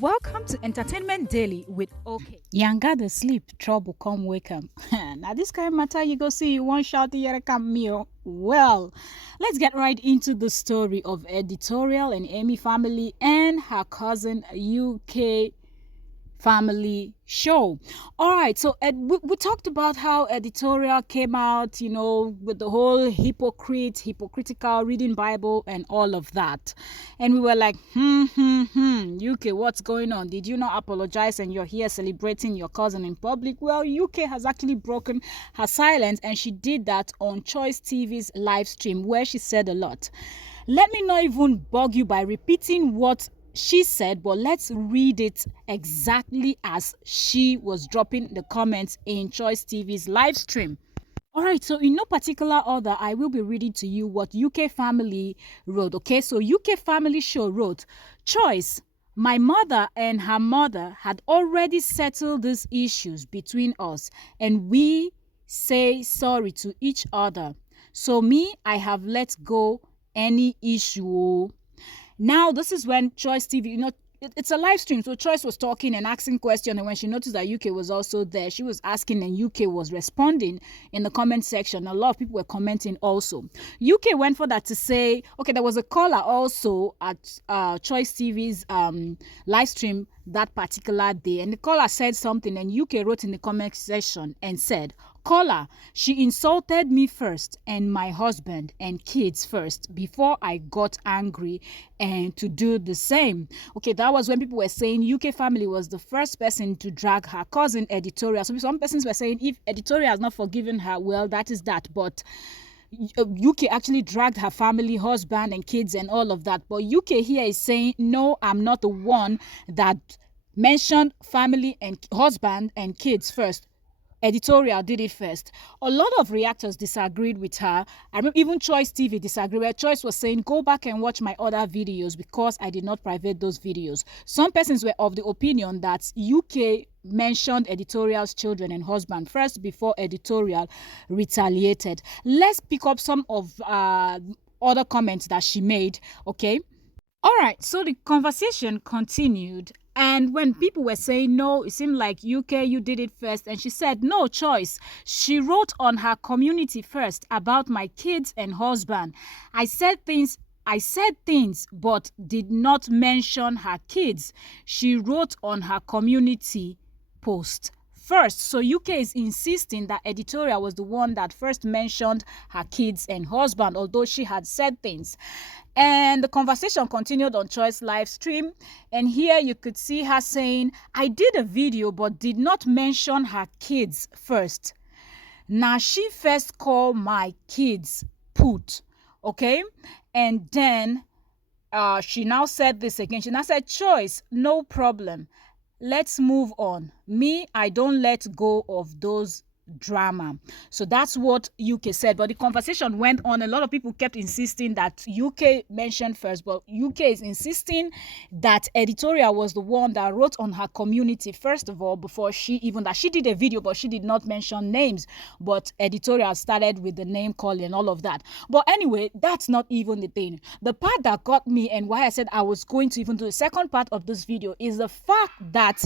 Welcome to Entertainment Daily with OK. Yanga the sleep, trouble come wake 'em. Now this kind of matter you go see you one shout here come meal. Well, let's get right into the story of editorial and Emmy family and her cousin UK family show. All right, so we talked about how editorial came out, with the whole hypocritical reading Bible and all of that. And we were like, UK, what's going on? Did you not apologize and you're here celebrating your cousin in public? Well, UK has actually broken her silence, and she did that on Choice TV's live stream where she said a lot. Let me not even bug you by repeating what she said, but let's read it exactly as she was dropping the comments in Choice TV's live stream. All right, so in no particular order, I will be reading to you what UK Family wrote. Okay, so UK Family Show wrote, Choice, my mother and her mother had already settled these issues between us, and we say sorry to each other. So me, I have let go any issue. Now, this is when Choice TV, it's a live stream. So Choice was talking and asking questions. And when she noticed that UK was also there, she was asking and UK was responding in the comment section. A lot of people were commenting also. UK went for that to say, okay, there was a caller also at Choice TV's live stream that particular day. And the caller said something, and UK wrote in the comment section and said, caller, she insulted me first and my husband and kids first before I got angry and to do the same. Okay, that was when people were saying UK Family was the first person to drag her cousin editorial. So some persons were saying if editorial has not forgiven her, well, that is that. But UK actually dragged her family, husband and kids and all of that. But UK here is saying, no, I'm not the one that mentioned family and husband and kids first. Editorial did it first. A lot of reactors disagreed with her. I remember even Choice TV disagreed, where Choice was saying, go back and watch my other videos because I did not private those videos. Some persons were of the opinion that UK mentioned editorial's children and husband first before editorial retaliated. Let's pick up some of other comments that she made, okay? All right, so the conversation continued. And when people were saying, no, it seemed like UK, you did it first. And she said, no, Choice. She wrote on her community first about my kids and husband. I said things, but did not mention her kids. She wrote on her community post first. So UK is insisting that editorial was the one that first mentioned her kids and husband, although she had said things. And the conversation continued on Choice live stream. And here you could see her saying, I did a video but did not mention her kids first. Now she first called my kids put, okay? And then she now said this again. She now said, Choice, no problem. Let's move on. Me, I don't let go of those drama. So that's what UK said. But the conversation went on. A lot of people kept insisting that UK mentioned first, but UK is insisting that editorial was the one that wrote on her community first of all, before she did a video, but she did not mention names. But editorial started with the name calling and all of that. But anyway, that's not even the thing. The part that got me and why I said I was going to even do the second part of this video is the fact that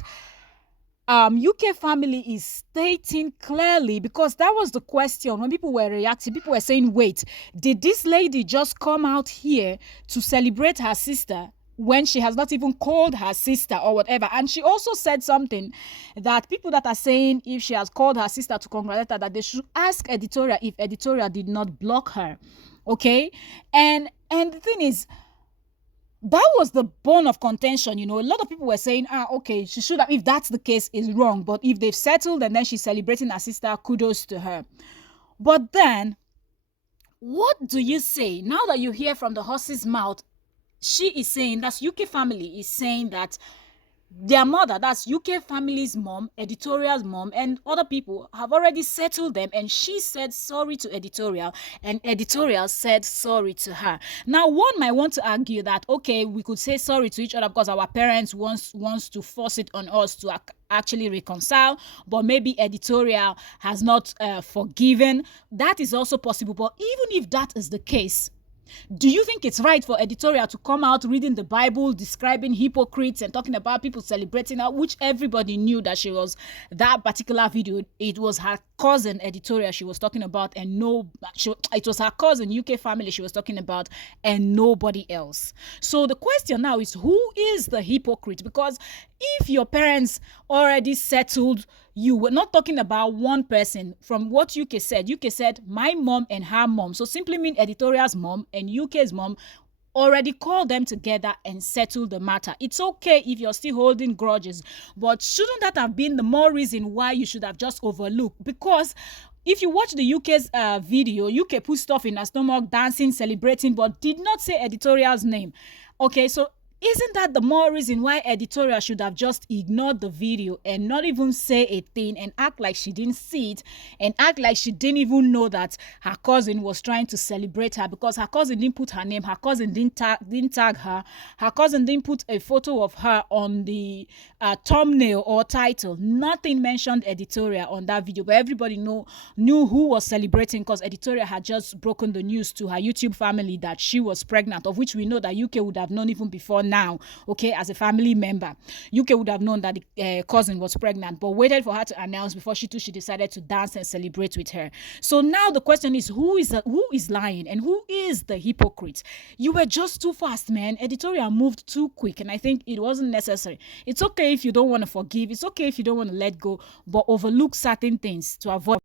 UK Family is stating clearly, because that was the question when people were reacting. People were saying, wait, did this lady just come out here to celebrate her sister when she has not even called her sister or whatever? And she also said something that people that are saying if she has called her sister to congratulate her, that they should ask editorial if editorial did not block her. Okay, and the thing is, that was the bone of contention. A lot of people were saying, okay, she should have, if that's the case, is wrong. But if they've settled and then she's celebrating her sister, kudos to her. But then, what do you say now that you hear from the horse's mouth? She is saying, that's UK Family is saying that their mother, that's UK Family's mom, editorial's mom, and other people have already settled them, and she said sorry to editorial, and editorial said sorry to her. Now, one might want to argue that, okay, we could say sorry to each other because our parents wants to force it on us to actually reconcile, but maybe editorial has not forgiven. That is also possible. But even if that is the case, Do you think it's right for editorial to come out reading the Bible, describing hypocrites and talking about people celebrating her, which everybody knew that she was that particular video? It was her cousin editorial she was talking about, and it was her cousin UK family she was talking about, and nobody else. So the question now is, who is the hypocrite? Because if your parents already settled you, we're not talking about one person. From what UK said my mom and her mom, so simply mean editorial's mom and UK's mom already called them together and settled the matter. It's okay if you're still holding grudges, but shouldn't that have been the more reason why you should have just overlooked? Because if you watch the UK's video, UK put stuff in her stomach, dancing, celebrating, but did not say editorial's name. Okay, so isn't that the more reason why editorial should have just ignored the video and not even say a thing and act like she didn't see it and act like she didn't even know that her cousin was trying to celebrate her? Because her cousin didn't put her name, her cousin didn't tag her, her cousin didn't put a photo of her on the thumbnail or title. Nothing mentioned editorial on that video, but everybody knew who was celebrating, because editorial had just broken the news to her YouTube family that she was pregnant, of which we know that UK would have known even before now. Okay, as a family member, UK would have known that the cousin was pregnant, but waited for her to announce before she decided to dance and celebrate with her. So now the question is, who is lying and who is the hypocrite? You were just too fast, man. Editorial moved too quick, and I think it wasn't necessary. It's okay if you don't want to forgive, it's okay if you don't want to let go, but overlook certain things to avoid